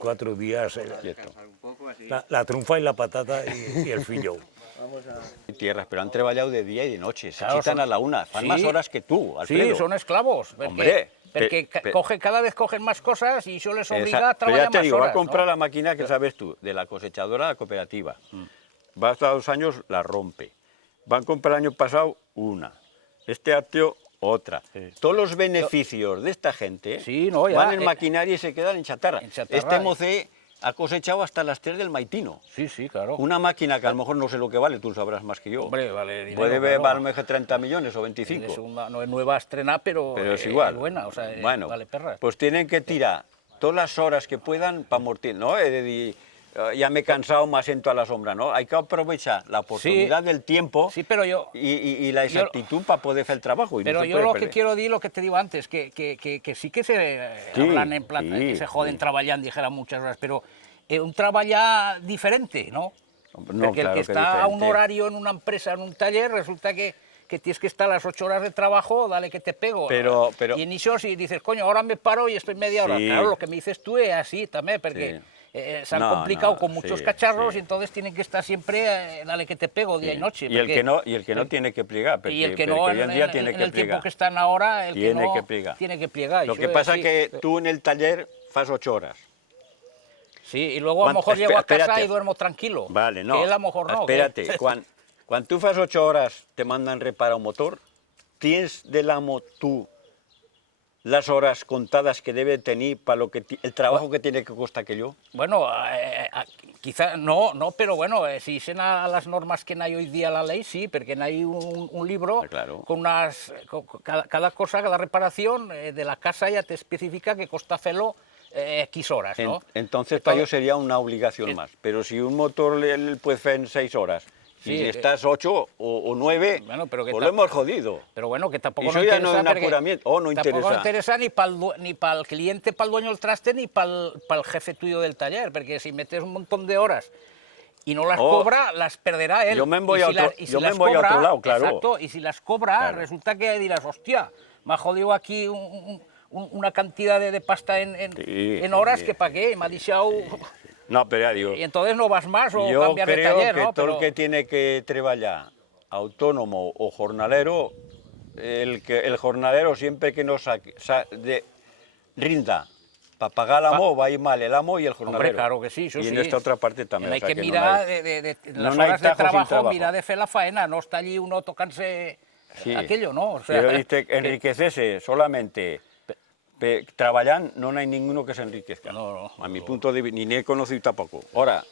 4 días Quieto. la trunfa y la patata y el fillou. Tierras, pero han trabajado de día y de noche, se Claro, quitan son- a la una, fan sí. más horas que tú, Alfredo. Sí, son esclavos. Hombre, Porque cada vez cogen más cosas y eso les obliga a Pero trabajar ya te más digo, va a horas, comprar ¿no? la máquina que sabes tú, de la cosechadora a la cooperativa. Va hasta 2 años, la rompe. Van a comprar el año pasado una. Este año otra. Todos los beneficios de esta gente Sí, no, ya, van en maquinaria y se quedan en chatarra. en chatarra. Este mocé ha cosechado hasta las 3 del maitino. Sí, sí, claro. Una máquina que a lo mejor no sé lo que vale, tú sabrás más que yo. Hombre, vale dinero, Puede claro. valer 30 millones o 25. No es nueva a estrenar, pero Pero es igual. buena, o sea, bueno, vale perras. pues tienen que tirar todas las horas que puedan para amortir, ¿no? Es decir, ya me he cansado, me asiento a la sombra, ¿no? Hay que aprovechar la oportunidad del tiempo Sí, pero yo... y la exactitud para poder hacer el trabajo. Y Pero no se yo puede lo perder. que quiero decir, lo que te digo antes, que sí que se Sí, hablan en plata, sí, que se joden sí. trabajando, dijera muchas horas, pero un trabajar diferente, ¿no? No, Porque claro el que que está a un diferente. horario en una empresa, en un taller, resulta que tienes que estar a las 8 horas de trabajo, dale que te pego. Pero- Y en eso si dices, coño, ahora me paro y estoy media hora. Sí. Claro, lo que me dices tú es así también, porque se han No, complicado no, con muchos sí, cacharros sí. y entonces tienen que estar siempre, dale que te pego día y noche. Y el porque- que no tiene que plegar, porque, y el que porque no, hoy en día en tiene que el tiempo plegar. que están ahora, el Tiene que no que plegar. tiene que plegar. Lo Eso que es pasa así. es que tú en el taller fas 8 horas. Sí, y luego a lo mejor llego a casa y duermo tranquilo. Vale, no. Que él a lo mejor no. Espérate, cuando tú fas 8 horas te mandan reparar un motor, tienes del amo tú las horas contadas que debe tener para lo que el trabajo que tiene que costar aquello. Bueno, quizá no, pero bueno, si sen a las normas que hay hoy día la ley, sí, porque hay un libro Claro. con cada cosa, cada reparación de la casa ya te especifica que costa hacerlo X horas, ¿no? Entonces para ello sería una obligación más. Pero si un motor le puede hacer en 6 horas Sí, y le estás 8 o 9, Bueno, pero que pues lo hemos jodido. Pero bueno, que tampoco Eso nos ya interesa. no es un porque apuramiento, no tampoco interesa. nos interesa ni para el cliente, para el dueño del traste, ni para el jefe tuyo del taller, porque si metes un montón de horas y no las cobra, las perderá él. Yo me voy Y a si otro- las- y si yo me las voy a otro cobra, lado, claro. Exacto, y si las cobra, Claro. resulta que dirás, hostia, me ha jodido aquí una cantidad de pasta Sí, en horas sí, que pagué, me ha dicho... No, pero ya digo, Y entonces no vas más o yo cambias de creo taller, que ¿no? todo Pero- el que tiene que trabajar autónomo o jornalero, el jornalero siempre que no rinda para pagar al amo, va a ir mal el amo y el jornalero. Hombre, claro que sí, eso y en sí. esta otra parte también. Hay o sea que no mirar hay- de no las hay horas de tajo sin trabajo, mirar de hacer la faena, no está allí uno tocándose Sí. aquello, ¿no? O sea, Pero dice, enriquecerse solamente trabajan, no hay ninguno que se enriquezca. No, A mi punto de vista, ni he conocido tampoco. Ahora,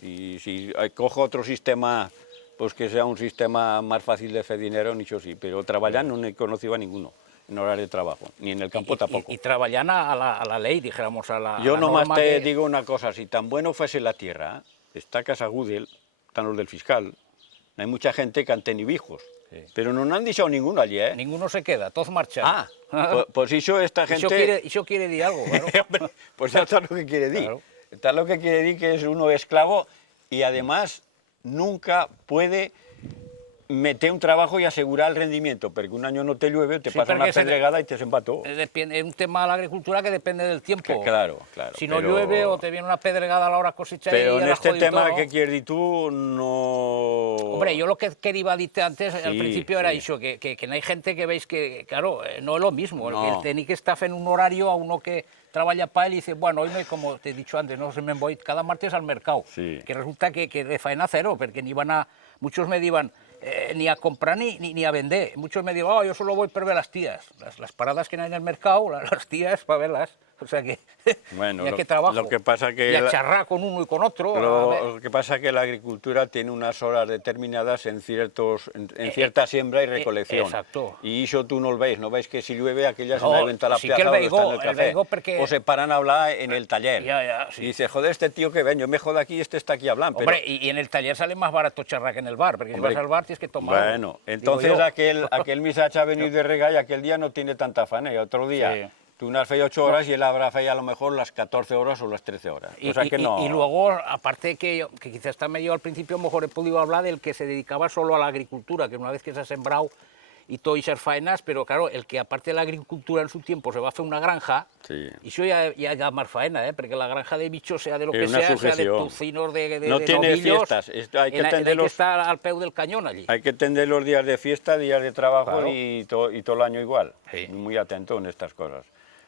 y si cojo otro sistema, pues que sea un sistema más fácil de hacer dinero, ni yo sí, pero trabajar no he conocido a ninguno en horario de trabajo, ni en el campo tampoco. Y trabajan a la ley, dijéramos, a la Yo la nomás norma te que- digo una cosa, si tan bueno fuese la tierra, está Casa Gudel, están los del fiscal, hay mucha gente que han tenido hijos, pero no han dicho ninguno allí, ¿eh? Ninguno se queda, todos marchan. Pues eso esta gente... Eso quiere decir algo, claro. Hombre, pues ya está lo que quiere decir. Claro. Está lo que quiere decir que es uno esclavo y además nunca puede meter un trabajo y asegurar el rendimiento, porque un año no te llueve, te Sí, pasa una porque se- pedregada y te empató. Es un tema de la agricultura que depende del tiempo. Claro, claro. Si no pero- llueve o te viene una pedregada a la hora de cosechar y Pero ya en la este jodido tema todo, ¿no? que quieres decir tú, no... Hombre, yo lo que quería decirte antes, al Sí, principio era sí. eso, que no hay gente que veis que, claro, no es lo mismo. No. El que tiene que estar en un horario a uno que trabaja para él y dice, bueno, hoy no hay, como te he dicho antes, no se me voy cada martes al mercado. Sí. Que resulta que de faena cero, porque ni van a, muchos me digan, ni a comprar ni a vender. Muchos me digan, yo solo voy para ver las tías. Las paradas que hay en el mercado, las tías para verlas. O sea que, Bueno, mira lo- qué trabajo. lo que pasa que y a la- charrar con uno y con otro. a ver. Lo que pasa es que la agricultura tiene unas horas determinadas en cierta siembra y recolección. exacto. Y eso tú no lo veis, no veis que si llueve aquella se No, me aventa a la sí que plaza el o está en veigo- el el café. veigo porque- O se paran a hablar en el taller. Ya, sí. Y dice, joder, este tío que ven, yo me jodo aquí y este está aquí hablando. Hombre, y en el taller sale más barato charrar que en el bar, porque Hombre, si vas al bar tienes que tomar. Bueno, digo entonces yo. aquel misacha ha venido de rega y aquel día no tiene tanta afán. Y otro día, Sí. tú no has feito 8 horas y él habrá feito a lo mejor las 14 horas o las 13 horas. Y, o sea que no... y luego, aparte que quizás también yo al principio mejor he podido hablar del que se dedicaba solo a la agricultura, que una vez que se ha sembrado y todo y ser faenas, pero claro, el que aparte de la agricultura en su tiempo se va a hacer una granja, Sí. y eso ya más faena, porque la granja de bichos, sea de lo que Es una sea de sujeción. tocinos, de No tiene novillos, fiestas, hay que hay tenerlos- que estar al peu del cañón allí. Hay que tender los días de fiesta, días de trabajo Claro. y todo el año igual. Sí. Muy atento en estas cosas.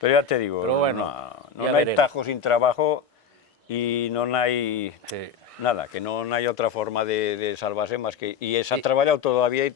Pero ya te digo, Pero bueno, no ya hay veremos. tajo sin trabajo y no hay Sí. nada, que no hay otra forma de salvarse más que... Y se ha trabajado todavía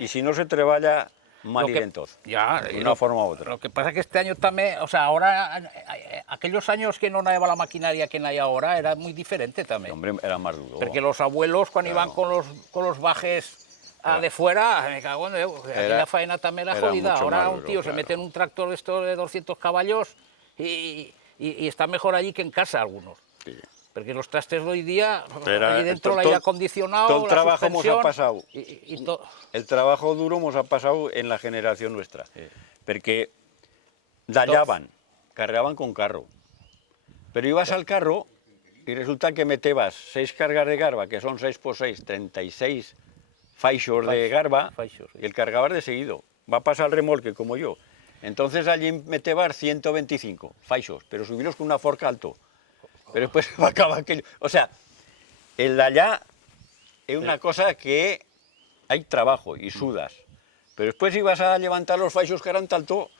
y si no se trabaja, mal Lo y que- lentoz. Ya, De y una lo- forma u otra. Lo que pasa es que este año también, o sea, ahora, aquellos años que no había la maquinaria que hay ahora, era muy diferente también. Hombre, era más duro. Porque los abuelos, cuando iban con los bajes de fuera, me cago en Dios, aquella faena también era era jodida. mucho Ahora más un duro, tío se claro. mete en un tractor de estos de 200 caballos y está mejor allí que en casa algunos. Sí. Porque los trastes de hoy día, Era- ahí dentro el todo- aire acondicionado, todo el la trabajo hemos suspensión, pasado. y todo. El trabajo duro hemos ha pasado en la generación nuestra. Porque dallaban, cargaban con carro. Pero ibas al carro y resulta que metebas 6 cargas de garba, que son 6 por 6, 36 faixos de garba, faixos, sí. y el cargabas de seguido. Va a pasar el remolque como yo. Entonces allí metebas 125 faixos, pero subirlos con una forca alto. Pero después se va a acabar aquello. O sea, el de allá es una cosa que hay trabajo y sudas. Pero después ibas a levantar los faixos que eran tanto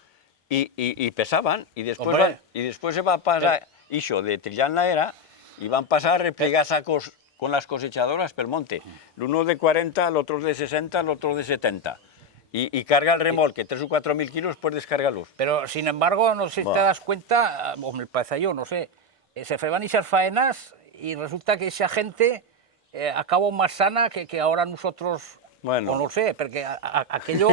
y pesaban. Y después, Hombre. y después se va a pasar eso de trillar la era y van a pasar a replegar sacos con las cosechadoras pel monte. El uno de 40, el otro de 60, el otro de 70. Y carga el remolque, 3 o 4 mil kilos, pues descárgalos. Pero, sin embargo, no sé si Buah. te das cuenta, o me parece yo, no sé, se feban esas faenas y resulta que esa gente acabó más sana que ahora nosotros, Bueno. o no sé, porque aquello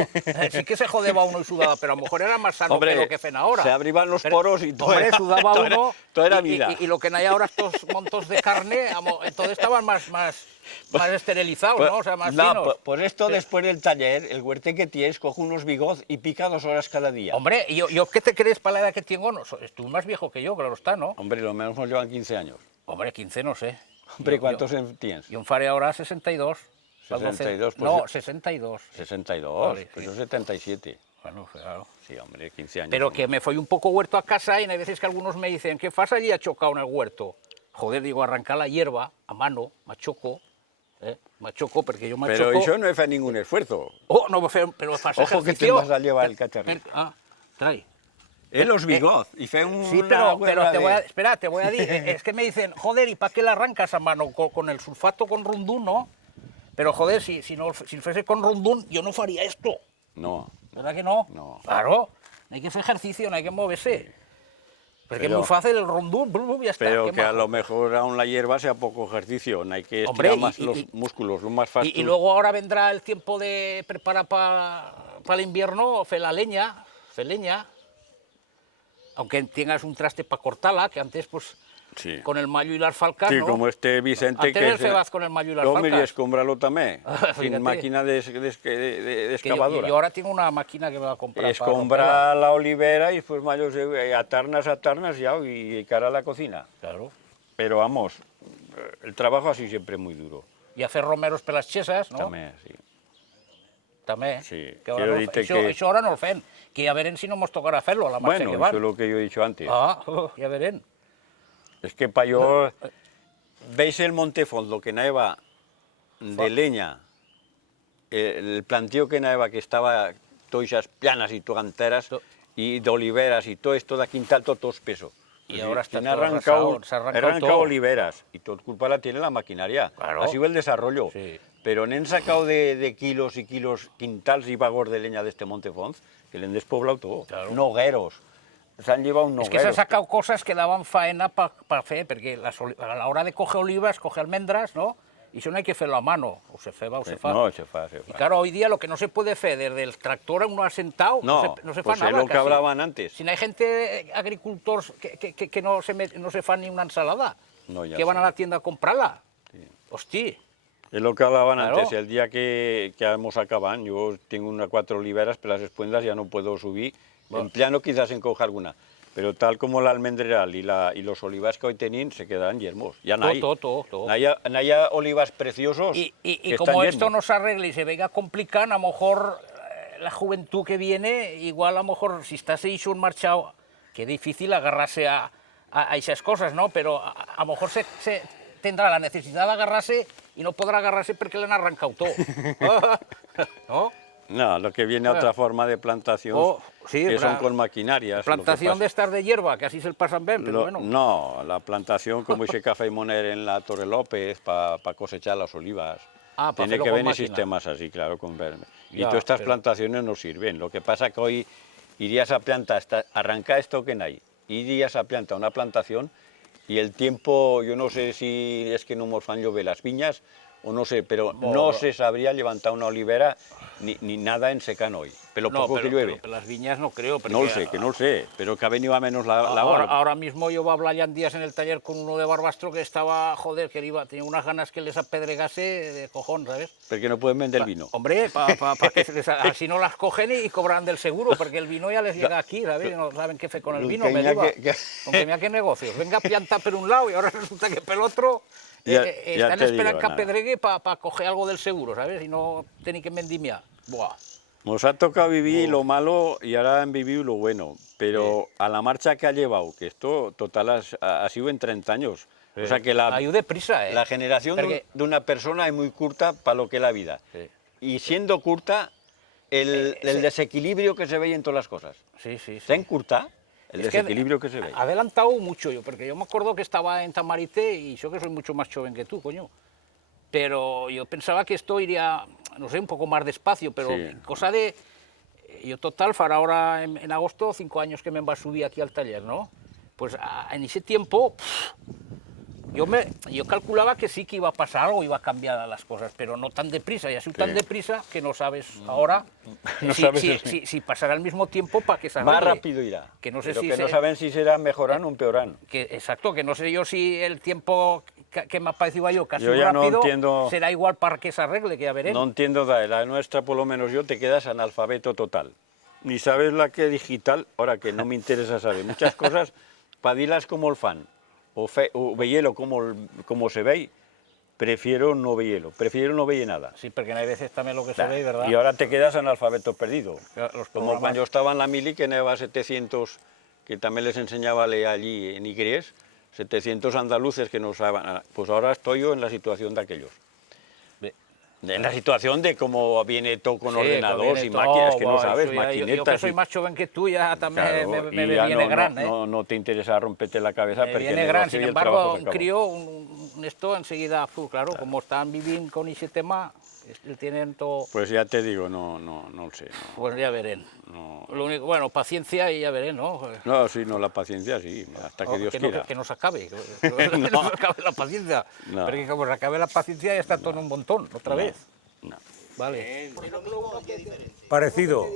sí que se jodeba uno y sudaba, pero a lo mejor era más sano que lo que hacen ahora. se abriban los Pero, poros y todo hombre, era, sudaba todo era- uno todo era y- vida. Y lo que no hay ahora, estos montos de carne, entonces estaban más esterilizados, ¿no? O sea, más no, finos. por esto después del taller, el huerte que tienes, coge unos bigoz y pica 2 horas cada día. Hombre, yo ¿qué te crees para la edad que tengo? No, tú más viejo que yo, claro está, ¿no? Hombre, lo menos nos llevan 15 años. Hombre, 15 no sé. Hombre, Yo- ¿cuántos yo- tienes? Yo en faré ahora 62. Al 12. 62, pues No, yo- 62. 62, Vale, pues sí. yo 77. Bueno, claro. Sí, hombre, 15 años. Pero que me fui un poco huerto a casa y hay veces que algunos me dicen, ¿qué pasa allí ha chocado en el huerto? Joder, digo, arrancar la hierba a mano, machoco, porque yo machoco... Pero eso no es ningún esfuerzo. Oh, no, pero fas Ojo que te ejercicio. vas a llevar el cacharrín. Trae. Es los bigoz. Y fue un Sí, pero te voy a, espera, te voy a decir, es que me dicen, joder, ¿y para qué la arrancas a mano? Con el sulfato con rundún, ¿no? Pero joder, si fuese con rundún, yo no faría esto. No, ¿Verdad que no? No. Claro, hay que hacer ejercicio, no hay que moverse. Porque Pero- es muy fácil el rondún, blum, ya está. pero qué que a majo. lo mejor aún la hierba sea poco ejercicio. No hay que estirar Hombre, más los músculos, lo más fácil. Y luego ahora vendrá el tiempo de preparar para el invierno, fe la leña, aunque tengas un traste para cortarla, que antes pues Sí. con el mayo y las falcas, Sí, ¿no? como este Vicente Antes el febaz con el mayo y las Hombre, y falcas. escombrarlo también, Fíjate. sin máquina de Que excavadora. yo ahora tengo una máquina que me va a comprar. para romperla. Escombrar la olivera y después mayo atarnas ya y cara a la cocina. Claro. Pero vamos, el trabajo así siempre es muy duro. Y hacer romeros per las chesas, ¿no? También, sí. També. Sí, Que ahora quiero no, decirte això, que- això ahora no el fem. Que ya verán si no nos tocará hacerlo a la marcha Bueno, que eso van. es lo que yo he dicho antes. Ah, ya verán. Es que para yo... ¿Veis el montefondo que naeva de leña? El planteo que naeva que estaba todas esas planas y toganteras y de oliveras y todo esto de quintal, todo espeso. Y ahora está Tiene todo arrasado, se ha arrancado todo. oliveras y todo culpa la tiene la maquinaria. Claro. Ha sido el desarrollo. Sí. Pero no han sacado de kilos y kilos, quintals y vagos de leña de este Montefons, que le han despoblado todo. Claro. Nogueros. Se han llevado un Es noguero. que se han sacado cosas que daban faena para hacer, porque a la hora de coger olivas, coger almendras, ¿no? Y eso no hay que hacerlo a mano, o se feba o se fa. No, se fa. Y claro, hoy día lo que no se puede hacer desde el tractor a uno asentado, No, no se fa pues nada. es lo que casi. hablaban antes. Si no hay gente, agricultores, que no se fan ni una ensalada, No, ya que van sé. a la tienda a comprarla. Hostia. Es lo que hablaban Claro. antes, el día que hemos acabado, yo tengo unas 4 oliveras, pero las espuendas ya no puedo subir. En plano quizás encoja alguna, pero tal como la almendral y los olivas que hoy tenían se quedarán yermos. Ya no hay. Todo. No hay olivas preciosos Y que como están esto yermos. no se arregle y se venga complicando, a lo mejor la juventud que viene, igual a lo mejor si estás ahí un marchado, que es difícil agarrarse a esas cosas, ¿no? Pero a lo mejor se tendrá la necesidad de agarrarse y no podrá agarrarse porque le han arrancado todo. ¿No? No, lo que viene a otra forma de plantación, sí, que son la con maquinarias. plantación de estas de hierba, que así se el pasan bien, pero bueno. No, la plantación como ese café moner en la Torre López para cosechar las olivas. Ah, pa' Tiene hacerlo que con haber máquina. sistemas así, claro, con verme. Y Ya, todas estas pero- plantaciones no sirven. Lo que pasa que hoy irías a plantar, arrancar esto que no hay, irías a plantar una plantación y el tiempo, yo no sé si es que no nos fan llover las viñas o no sé, pero no se sabría levantar una olivera ni nada en secano hoy. Pero No, poco que llueve. pero las viñas no creo. No lo sé, que no lo sé, pero que ha venido a menos la hora. Ahora mismo yo voy a hablar ya en días en el taller con uno de Barbastro que estaba, joder, tenía unas ganas que les apedregase de cojón, ¿sabes? Porque no pueden vender vino. Hombre, que así no las cogen y cobran del seguro, porque el vino ya les llega aquí, ¿sabes? Y no saben qué hacer con el vino, me diga. Aunque mira qué negocios. Venga a plantar por un lado y ahora resulta que por el otro Ya están te esperando digo, que nada. apedregue para coger algo del seguro, ¿sabes? Y no tienen que vendimiar. Buah. Nos ha tocado vivir lo malo y ahora han vivido lo bueno, pero a la marcha que ha llevado, que esto total ha sido en 30 años. O sea que Ha ido deprisa, ¿eh? la generación Porque- de una persona es muy curta para lo que es la vida. Sí. Y siendo curta, el desequilibrio que se ve en todas las cosas. Sí, sí, ¿Está sí. en curta? El Es que desequilibrio que se ve. ha adelantado mucho yo, porque yo me acuerdo que estaba en Tamarite y yo que soy mucho más joven que tú, coño. Pero yo pensaba que esto iría, no sé, un poco más despacio, pero Sí. cosa de... Yo total, para ahora en agosto, 5 años que me va a subir aquí al taller, ¿no? Pues en ese tiempo yo calculaba que sí que iba a pasar algo, iba a cambiar las cosas, pero no tan deprisa, y ha sido tan Sí. deprisa que no sabes ahora No sabes si pasará al mismo tiempo para que se Más arregle. rápido irá. Que no sé pero si que no se- saben si será mejorando o empeorando. Exacto, que no sé yo si el tiempo que me ha parecido yo casi Yo ya no rápido entiendo- será igual para que se arregle, que ya veré. No entiendo de la nuestra, por lo menos yo, te quedas analfabeto total. Ni sabes la que digital, ahora que no me interesa saber. Muchas cosas, padilas como el fan, o veyelo como se ve, prefiero no veyelo, prefiero no veye nada. Sí, porque hay veces también lo que se ve, ¿verdad? Y ahora te quedas analfabeto perdido. Los Como programas- cuando yo estaba en la mili, que en EVA 700, que también les enseñaba a leer allí en Igres, 700 andaluces que no saben, pues ahora estoy yo en la situación de aquellos. Ve- En la situación de cómo viene todo con Sí, ordenador viene y todo, máquinas, que no guau, sabes, eso ya- yo maquinetas. que soy y- más joven que tú, ya también claro, me y ya viene gran, ¿eh? no te interesa romperte la cabeza Me porque viene el gran, negocio sin y el embargo, trabajo se un acabó. crío, esto enseguida, claro, como están viviendo con ese tema, tienen todo, Pues ya te digo, no lo sé. pues ya veré. No, Lo único, bueno, paciencia y ya veré, ¿no? no, sí, no, la paciencia sí, hasta que Dios quiera. Que nos acabe, que nos acabe la paciencia. No. Porque como se acabe la paciencia ya está todo en un montón, otra vez. No. Vale. Parecido.